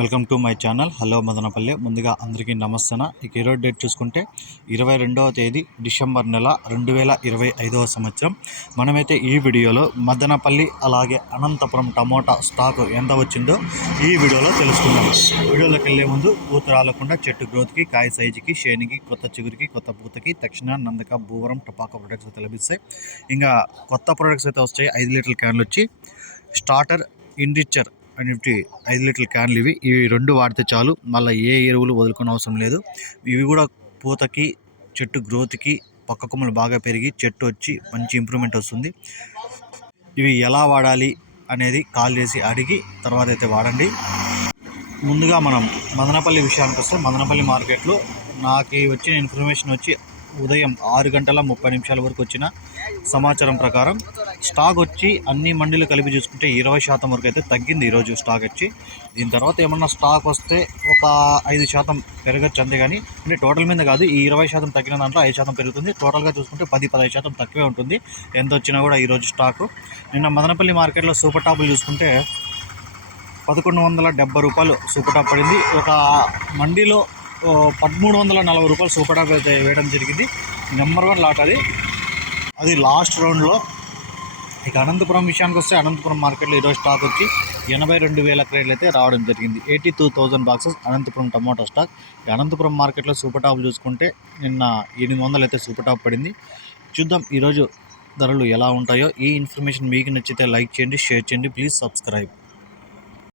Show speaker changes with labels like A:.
A: Welcome to my channel. Hello Madanapalle. ముందుగా అందరికీ నమస్తన. ఇక ఈరోజు డేట్ చూసుకుంటే ఇరవై రెండవ తేదీ డిసెంబర్ నెల రెండు వేల ఇరవై ఐదవ సంవత్సరం. మనమైతే ఈ వీడియోలో మదనపల్లి అలాగే అనంతపురం టమోటా స్టాక్ ఎంత వచ్చిందో ఈ వీడియోలో తెలుసుకుందాం. వీడియోలోకి వెళ్ళే ముందు పూత రాలకుండా చెట్టు గ్రోత్కి కాయ సైజుకి షేనికి కొత్త చిగురికి కొత్త పూతకి తక్షణ నందక భూవరం టపాకా ప్రొడక్ట్స్ అయితే లభిస్తాయి. ఇంకా కొత్త ప్రొడక్ట్స్ అయితే వస్తాయి. ఐదు లీటర్ల క్యాన్లు వచ్చి స్టార్టర్ ఇండిచర్ అనేవి ఐదు లీటర్ల క్యాన్లు ఇవి. ఇవి రెండు వాడితే చాలు. మళ్ళీ ఏ ఎరువులు వదులుకునే అవసరం లేదు. ఇవి కూడా పూతకి చెట్టు గ్రోత్కి పక్క కొమ్మలు బాగా పెరిగి చెట్టు వచ్చి మంచి ఇంప్రూవ్మెంట్ వస్తుంది. ఇవి ఎలా వాడాలి అనేది కాల్ చేసి అడిగి తర్వాత అయితే వాడండి. ముందుగా మనం మదనపల్లి విషయానికి వస్తే మదనపల్లి మార్కెట్లో నాకు వచ్చిన ఇన్ఫర్మేషన్ వచ్చి ఉదయం ఆరు గంటల ముప్పై నిమిషాల వరకు వచ్చిన సమాచారం ప్రకారం స్టాక్ వచ్చి అన్ని మండీలు కలిపి చూసుకుంటే ఇరవై శాతం వరకు అయితే తగ్గింది ఈరోజు స్టాక్ వచ్చి. దీని తర్వాత ఏమన్నా స్టాక్ వస్తే ఒక ఐదు శాతం పెరగచ్చు అంతే కానీ అంటే టోటల్ మీద కాదు ఈ ఇరవై శాతం తగ్గిన దాంట్లో ఐదు శాతం పెరుగుతుంది. టోటల్గా చూసుకుంటే పది పదహైదు శాతం తక్కువే ఉంటుంది. ఎంత వచ్చినా కూడా ఈరోజు స్టాకు. నిన్న మదనపల్లి మార్కెట్లో సూపర్ టాపులు చూసుకుంటే పదకొండు వందల డెబ్బై రూపాయలు సూపర్ టాప్ పడింది. ఒక మండీలో పదమూడు వందల నలభై రూపాయలు సూపర్ టాప్ అయితే వేయడం జరిగింది. నెంబర్ వన్ లాట్ అది. అది లాస్ట్ రౌండ్లో. ఇక అనంతపురం విషయానికి వస్తే అనంతపురం మార్కెట్లో ఈరోజు స్టాక్ వచ్చి ఎనభై రెండు వేల క్రేడ్లు అయితే రావడం జరిగింది. Eighty two thousand boxes Anantapur tomato stock. Anantapur మార్కెట్లో సూపర్ టాప్ చూసుకుంటే నిన్న ఎనిమిది వందలు అయితే సూపర్ టాప్ పడింది. చూద్దాం ఈరోజు ధరలు ఎలా ఉంటాయో. ఈ ఇన్ఫర్మేషన్ మీకు నచ్చితే లైక్ చేయండి షేర్ చేయండి. Please subscribe.